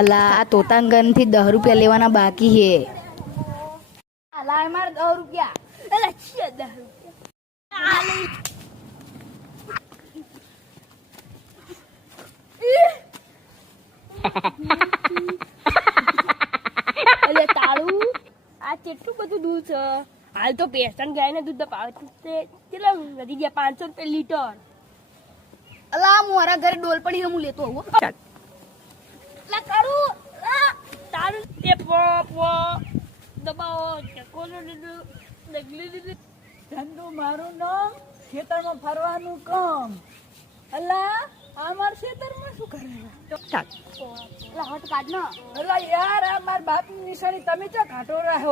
અલા આ તોતાંગન થી 10 રૂપિયા લેવાના બાકી હે. અલા મારે 10 રૂપિયા. અલા છે 10 રૂપિયા. અલે તાળું આ કેટલું બધું દૂધ છે. હાલ તો પેસ્ટન ગાય ને દૂધ પાવે કેટલા વધી ગયા 500 રૂપિયા લીટર. અલા મારા ઘરે ડોલ પડી હું લેતો આવું. લા કાળું તાળું તે પો દબાવો ચકોલો ડગલી ધંધો મારું નામ ખેતરમાં ફરવાનું કામ. અલા અમાર ખેતરમાં શું કરે? લા હટ કાઢ ના. અલા યાર આ માર બાપની નિશાની તમે ચા કાઢો રહો.